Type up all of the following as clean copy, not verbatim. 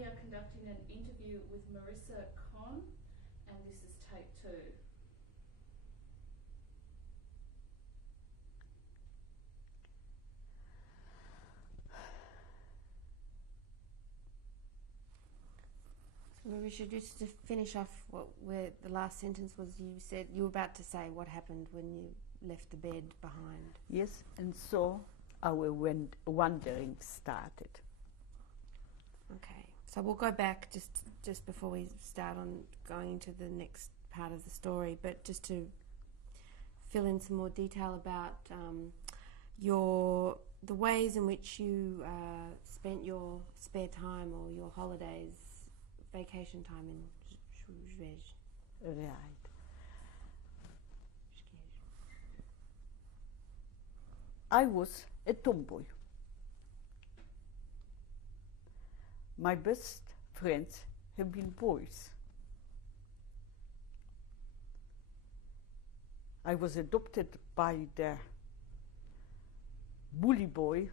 we are conducting an interview with Marysia Kohn, and this is tape 2. Marysia, just to finish off where the last sentence was, you said you were about to say what happened when you left the bed behind. Yes, and so our wandering started. Okay, so we'll go back just before we start on going into the next part of the story, but just to fill in some more detail about the ways in which you spent your spare time or your holidays, vacation time in Szwed. Right. I was a tomboy. My best friends have been boys. I was adopted by the bully boy,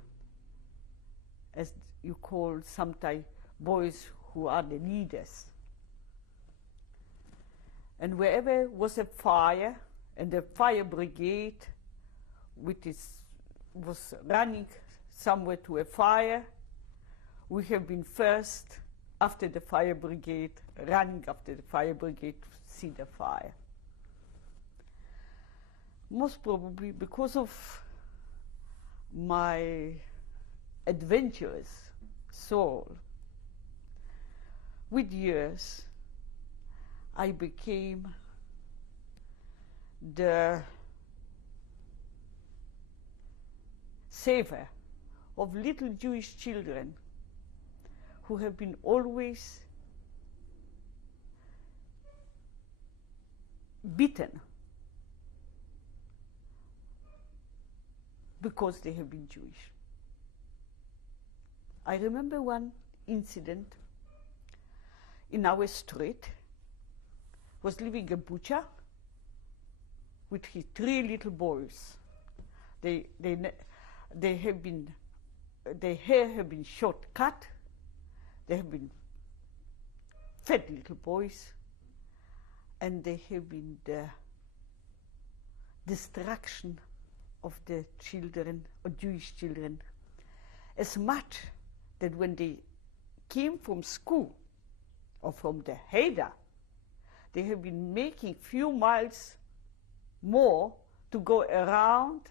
as you call sometimes boys who are the leaders. And wherever was a fire, and the fire brigade, which was running somewhere to a fire, we have been first after the fire brigade, running after the fire brigade to see the fire. Most probably because of my adventurous soul, with years, I became the savior of little Jewish children who have been always beaten because they have been Jewish. I remember one incident. In our street was living a butcher with his 3 little boys. Their hair have been short cut. They have been fat little boys, and they have been the destruction of the children, or Jewish children, as much that when they came from school or from the Heder, they have been making few miles more to go around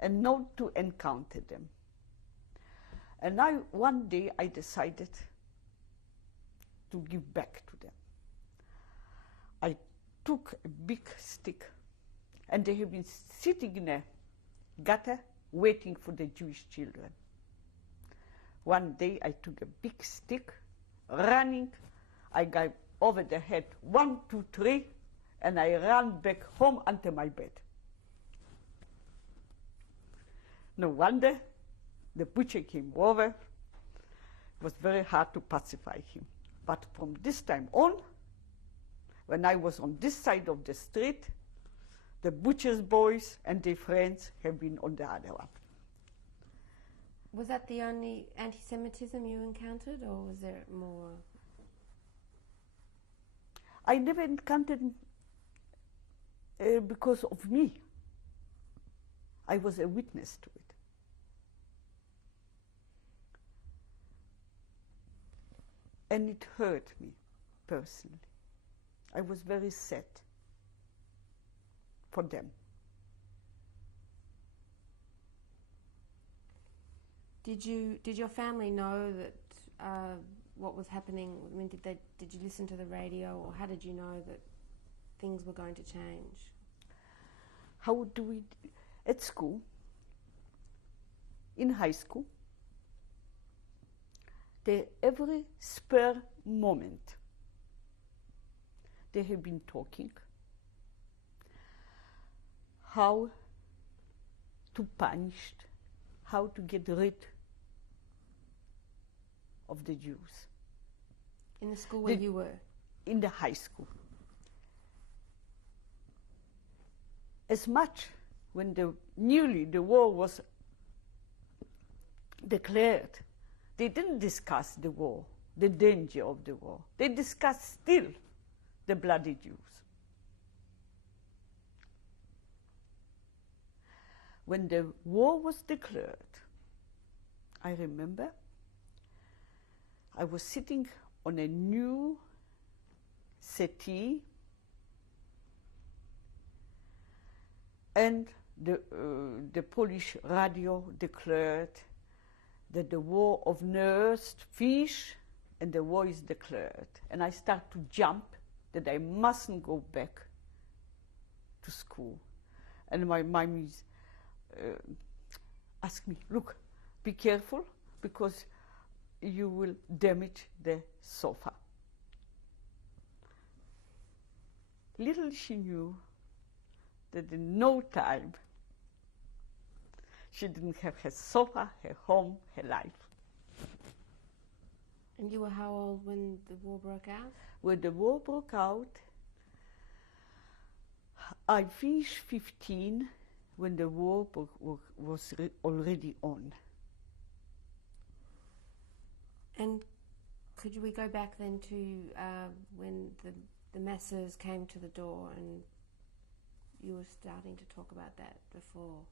and not to encounter them. And one day I decided to give back to them. I took a big stick, and they have been sitting in a gutter waiting for the Jewish children. One day I took a big stick, running, I got over the head, 1, 2, 3, and I ran back home under my bed. No wonder the butcher came over. It was very hard to pacify him. But from this time on, when I was on this side of the street, the butcher's boys and their friends have been on the other one. Was that the only anti-Semitism you encountered, or was there more? I never encountered because of me. I was a witness to it. And it hurt me personally. I was very sad for them. Did your family know that what was happening? I mean, did you listen to the radio, or how did you know that things were going to change? How do we, at school, in high school, every spare moment, they have been talking how to punish, how to get rid of the Jews. In the school where you were? In the high school. As much when the war was declared, they didn't discuss the war. the danger of the war. They discuss still the bloody Jews. When the war was declared, I remember I was sitting on a new settee, and the Polish radio declared that the war of nursed fish and the war is declared. And I start to jump that I mustn't go back to school. And my mom asked me, look, be careful because you will damage the sofa. Little she knew that in no time she didn't have her sofa, her home, her life. And you were how old when the war broke out? When the war broke out, I finished 15 when the war was already on. And could we go back then to when the masseurs came to the door, and you were starting to talk about that before?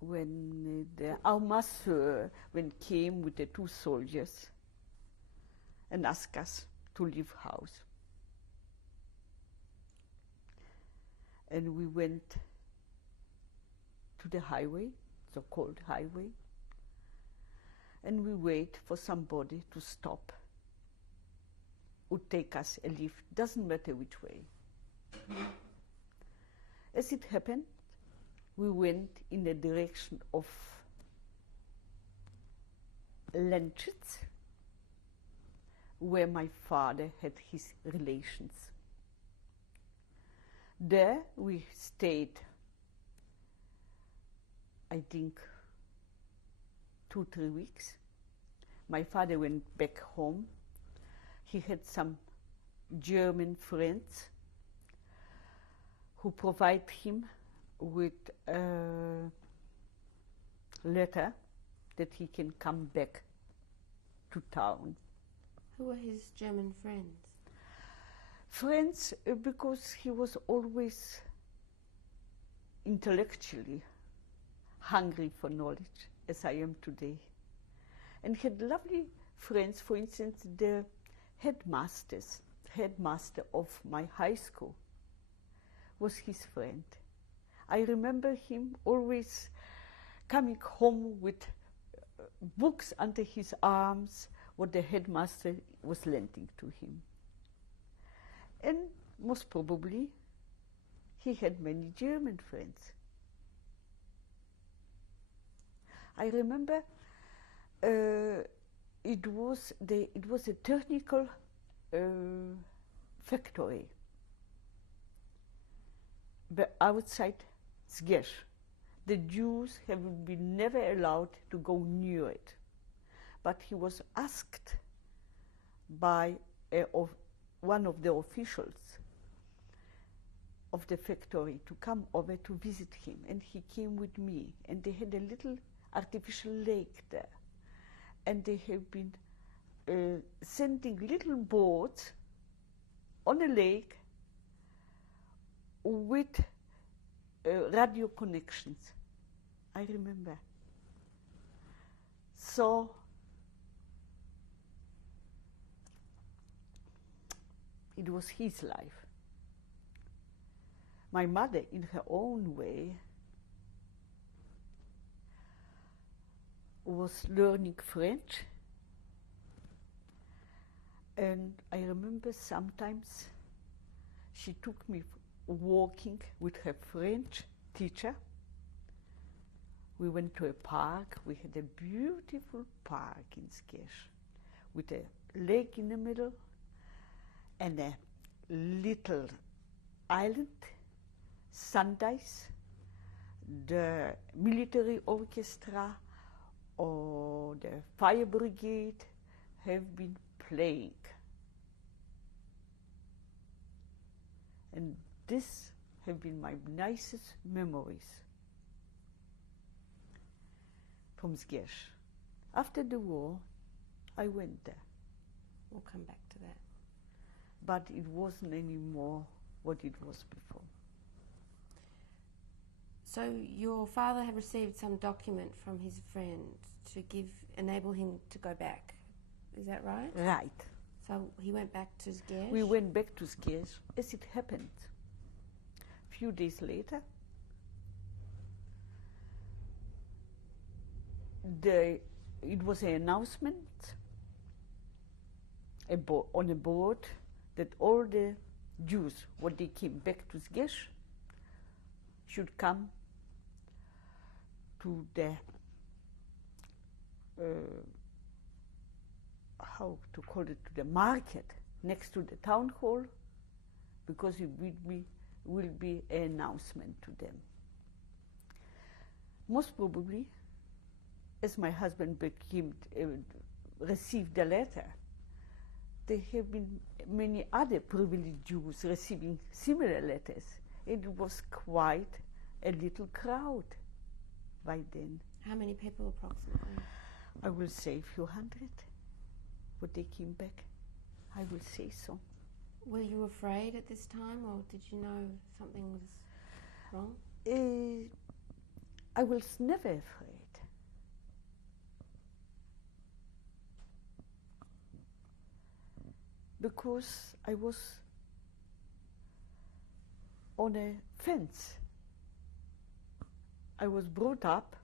When our masseur came with the 2 soldiers and asked us to leave house. And we went to the highway, the cold highway, and we wait for somebody to stop, would take us a lift, doesn't matter which way. As it happened, we went in the direction of Lenchitz, where my father had his relations. There we stayed, I think, 2-3 weeks. My father went back home. He had some German friends who provided him with a letter that he can come back to town. Who were his German friends? Friends, because he was always intellectually hungry for knowledge, as I am today. And he had lovely friends. For instance, the headmaster of my high school was his friend. I remember him always coming home with books under his arms, what the headmaster was lending to him. And most probably, he had many German friends. I remember it was a technical factory, but outside Zgierz. The Jews have been never allowed to go near it. But he was asked by one of the officials of the factory to come over to visit him, and he came with me, and they had a little artificial lake there, and they have been sending little boats on a lake with radio connections. I remember. So it was his life. My mother, in her own way, was learning French, and I remember sometimes she took me walking with her French teacher. We went to a park. We had a beautiful park in Zgierz with a lake in the middle and a little island, Sundays, the military orchestra or the fire brigade have been playing. And this have been my nicest memories from Zgierz. After the war, I went there. We'll come back to that. But it wasn't anymore what it was before. So your father had received some document from his friend to enable him to go back. Is that right? Right. So he went back to Zgierz? We went back to Zgierz as it happened. A few days later, it was an announcement on a board that all the Jews, when they came back to Zgierz, should come to the how to call it, to the market next to the town hall, because it will be an announcement to them. Most probably, as my husband received the letter, there have been many other privileged Jews receiving similar letters. It was quite a little crowd by then. How many people approximately? I will say a few hundred. Would they came back? I will say so. Were you afraid at this time, or did you know something was wrong? I was never afraid. Because I was on a fence. I was brought up,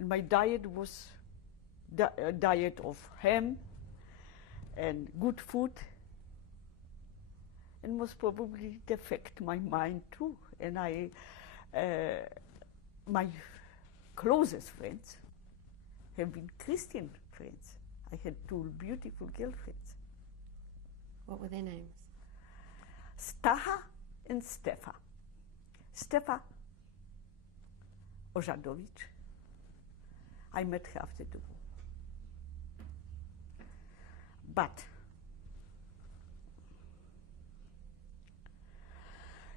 and my diet was a diet of ham and good food, and most probably it affected my mind too. And my closest friends have been Christian friends. I had two beautiful girlfriends. What were their names? Staha and Stefa. Stefa Ožadović. I met her after the war. But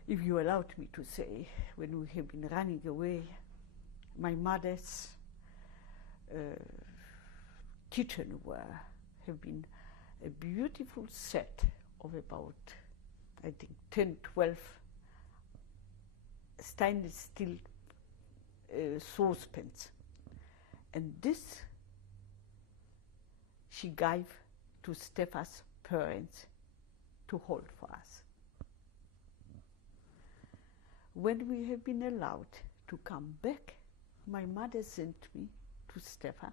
if you allowed me to say, when we have been running away, my mother's kitchen have been a beautiful set of about, I think, 10, 12 stainless steel saucepans. And this she gave to Stefa's parents to hold for us. When we have been allowed to come back, my mother sent me to Stefa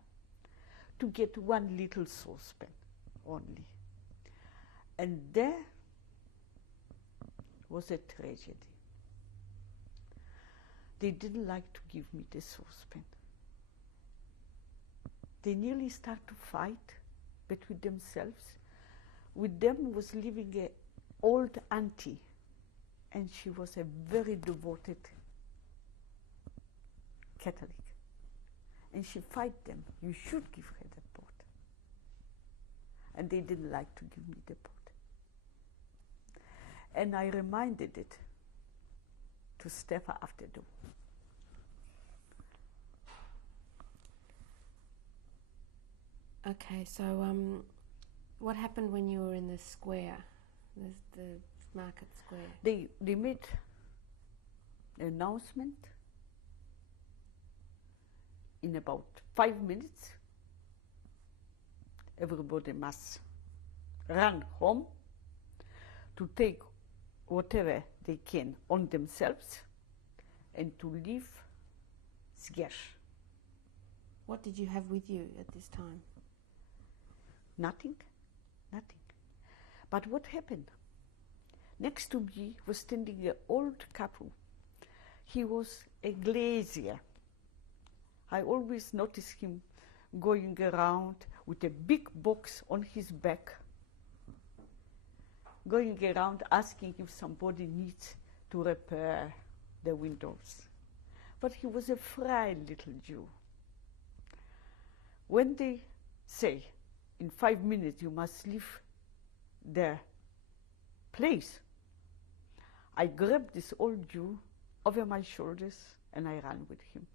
to get one little saucepan only. And there was a tragedy. They didn't like to give me the saucepan. They nearly started to fight between themselves. With them was living an old auntie, and she was a very devoted Catholic. And she fight them. You should give her the pot. And they didn't like to give me the pot. And I reminded it to Stefa after the war. Okay, so what happened when you were in the square, the market square? They made an announcement. In about 5 minutes, everybody must run home to take whatever they can on themselves and to leave Zgierz. What did you have with you at this time? Nothing, nothing. But what happened? Next to me was standing an old couple. He was a glazier. I always noticed him going around with a big box on his back, going around asking if somebody needs to repair the windows. But he was a frail little Jew. When they say, in 5 minutes you must leave the place, I grabbed this old Jew over my shoulders and I ran with him.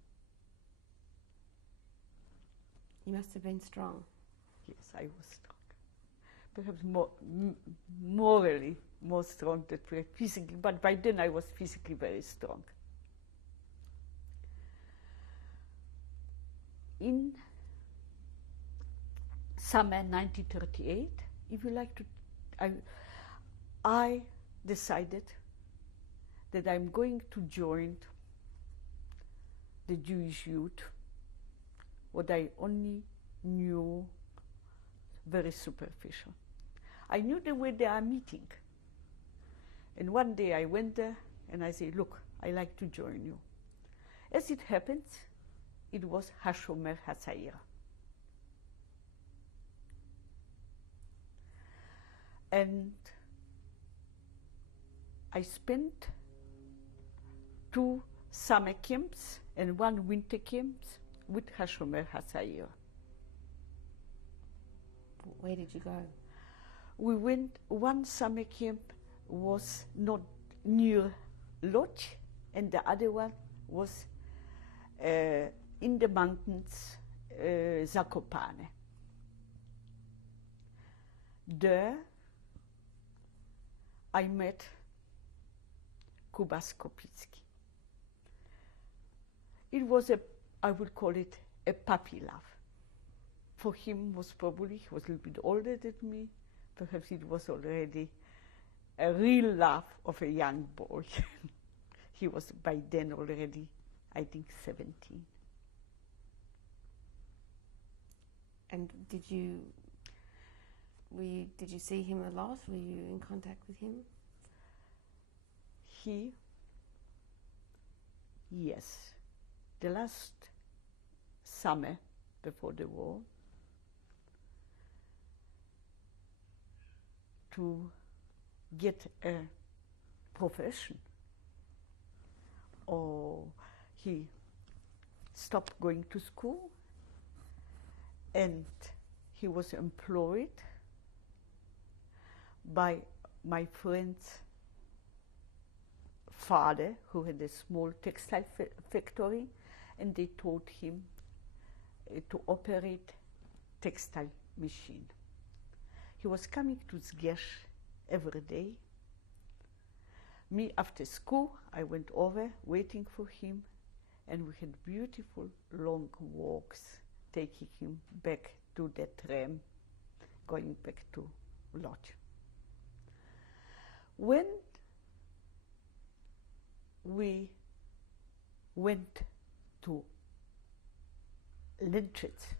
You must have been strong. Yes, I was strong. Perhaps morally more strong than physically, but by then I was physically very strong. In summer 1938, if you like to, I decided that I'm going to join the Jewish youth, what I only knew very superficial. I knew the way they are meeting. And one day I went there and I said, look, I like to join you. As it happens, it was Hashomer HaTzair. And I spent 2 summer camps and 1 winter camp with Hashomer HaTzair. Where did you go? We went, 1 summer camp was not near Lodz, and the other one was in the mountains, Zakopane. There I met Kuba Skopitsky. It was I would call it a puppy love. For him was probably, he was a little bit older than me, perhaps it was already a real love of a young boy. He was by then already, I think, 17. And did you see him a lot? Were you in contact with him? Yes. The last summer before the war, to get a profession, or he stopped going to school and he was employed by my friend's father, who had a small textile factory, and they taught him to operate textile machine. He was coming to Zgierz every day. Me, after school, I went over, waiting for him, and we had beautiful long walks, taking him back to the tram, going back to Lodz. When we went to Linchitz,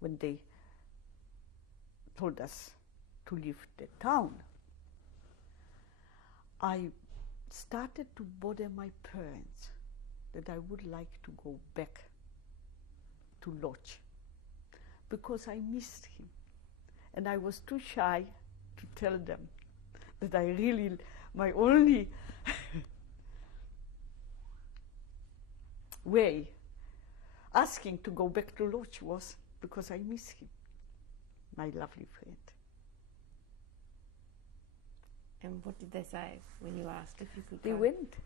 when they told us to leave the town, I started to bother my parents that I would like to go back to Lodz because I missed him. And I was too shy to tell them that I really, my only way asking to go back to Lodz was because I miss him, my lovely friend. And what did they say when you asked if you could They go? went,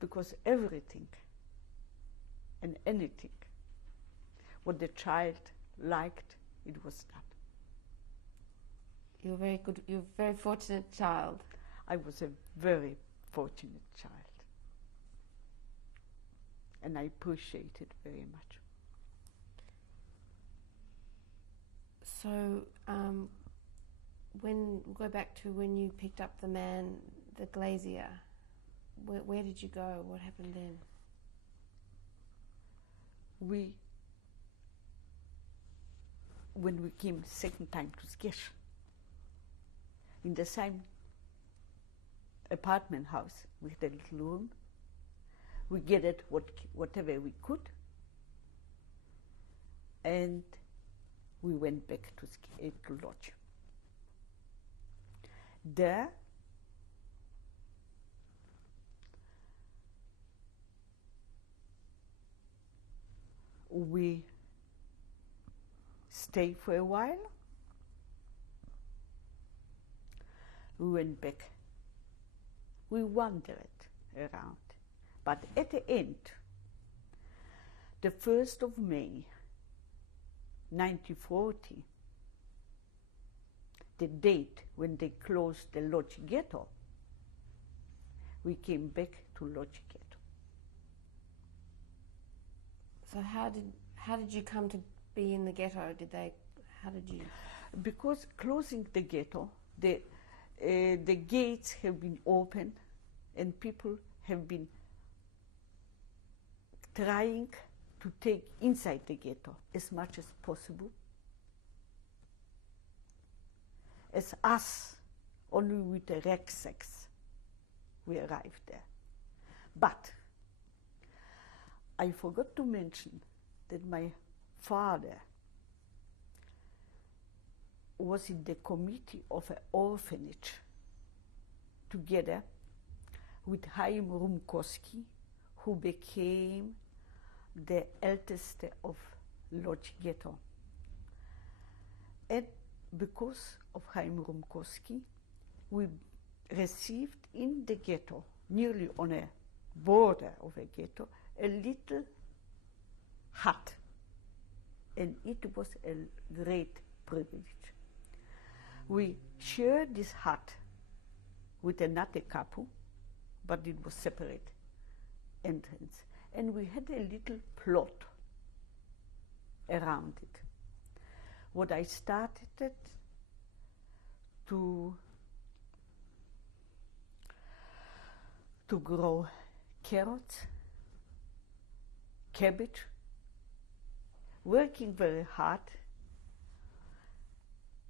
because everything and anything what the child liked, it was done. You're very good. You're a very fortunate child. I was a very fortunate child, and I appreciate it very much. So, when we'll go back to when you picked up the man, the glazier, where did you go? What happened then? When we came second time to Zgierz, in the same apartment house with the little room, we gathered whatever we could, and we went back to Lodz. There, we stayed for a while. We went back. We wandered around. But at the end, the 1st of May, 1940, the date when they closed the Lodz ghetto, we came back to Lodz ghetto. So how did you come to be in the ghetto? How did you? Because closing the ghetto, the gates have been opened and people have been trying to take inside the ghetto as much as possible. As us, only with the rucksacks, we arrived there. But I forgot to mention that my father was in the committee of an orphanage together with Chaim Rumkowski, who became the eldest of Lodz ghetto. And because of Chaim Rumkowski, we received in the ghetto, nearly on a border of a ghetto, a little hut. And it was a great privilege. We shared this hut with another couple, but it was separate entrance. And we had a little plot around it. What I started to grow carrots, cabbage, working very hard.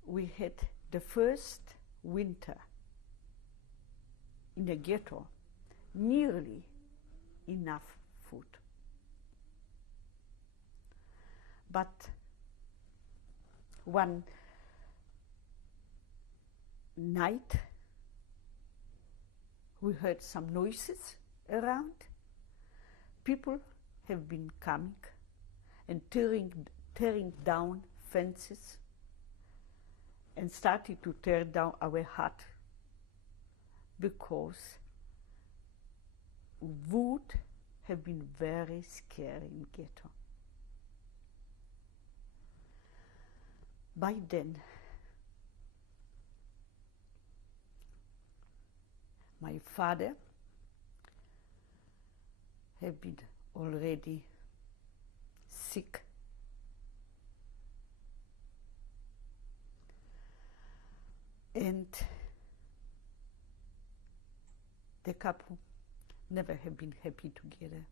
We had the first winter in the ghetto, nearly enough food. But one night we heard some noises around. People have been coming and tearing down fences and started to tear down our hut because wood have been very scary in ghetto. By then, my father had been already sick. And the couple never have been happy together.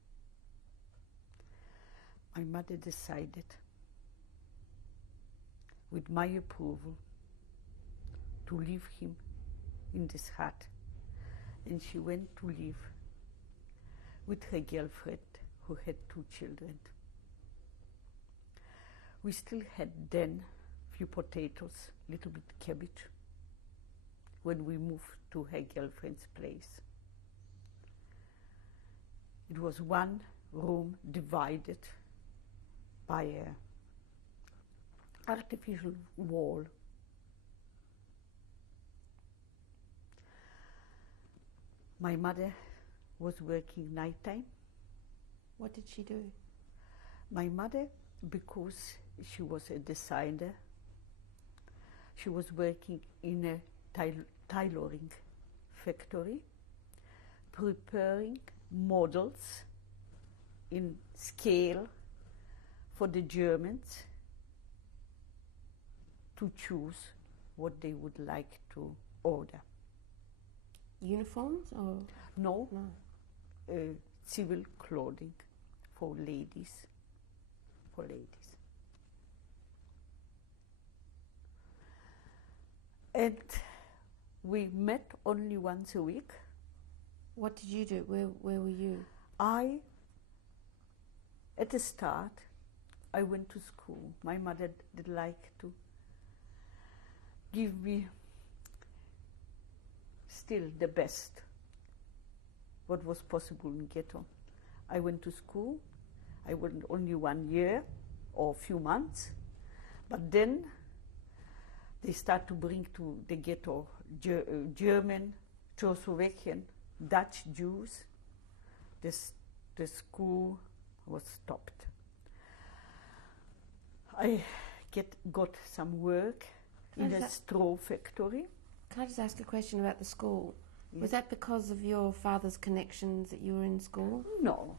My mother decided, with my approval, to leave him in this hut. And she went to live with her girlfriend who had 2 children. We still had then few potatoes, little bit cabbage, when we moved to her girlfriend's place. It was one room divided by an artificial wall. My mother was working nighttime. What did she do? My mother, because she was a designer, she was working in a tailoring factory, preparing models in scale for the Germans to choose what they would like to order. Uniforms or? No, No. Civil clothing for ladies. For ladies. And we met only once a week. What did you do? Where were you? At the start, I went to school. My mother did like to give me still the best, what was possible in ghetto. I went to school. I went only 1 year or a few months, but then they start to bring to the ghetto German, Czechoslovakian, Dutch Jews. The school was stopped. I got some work in a straw factory. Can I just ask a question about the school? Yes. Was that because of your father's connections that you were in school? No.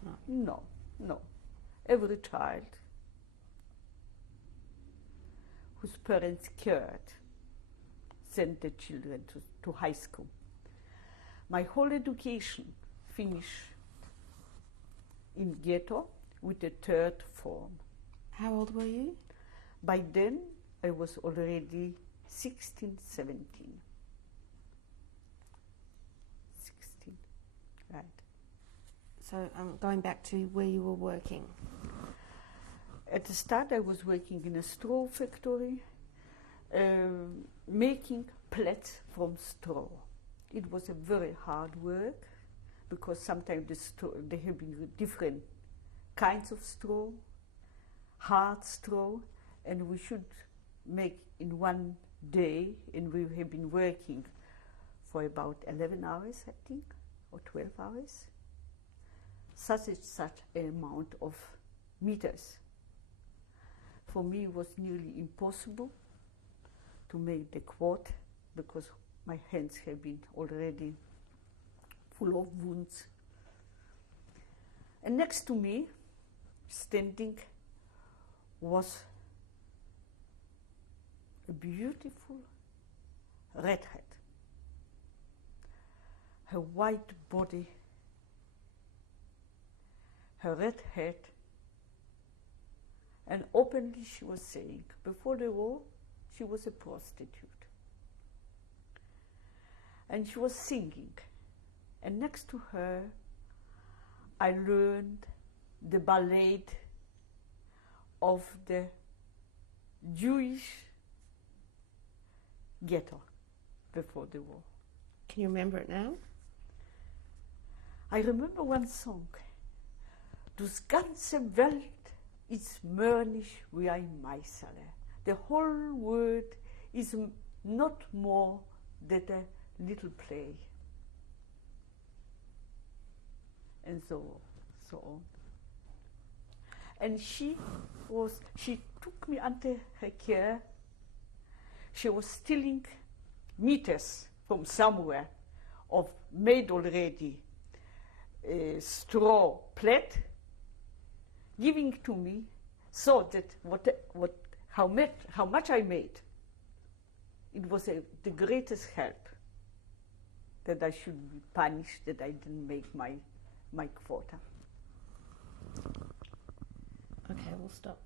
Every child whose parents cared sent the children to high school. My whole education finished in ghetto with the third form. How old were you? By then, I was already 16, 17. 16, right. So going back to where you were working. At the start, I was working in a straw factory, making plats from straw. It was a very hard work because sometimes they have been different kinds of straw, hard straw, and we should make in one day, and we have been working for about 11 hours, I think, or 12 hours. Such an amount of meters. For me, it was nearly impossible to make the quart because my hands have been already full of wounds. And next to me, standing, was a beautiful redhead. Her white body, her red head, and openly she was saying, before the war, she was a prostitute. And she was singing. And next to her, I learned the ballet of the Jewish ghetto before the war. Can you remember it now? I remember one song. Dus ganze Welt is mörnisch wie ein Meißele. The whole world is not more than a little play. And so on. And she took me under her care. She was stealing meters from somewhere of made already straw plate, giving to me, so that how much I made. It was the greatest help that I should be punished that I didn't make my quota. Okay, we'll stop.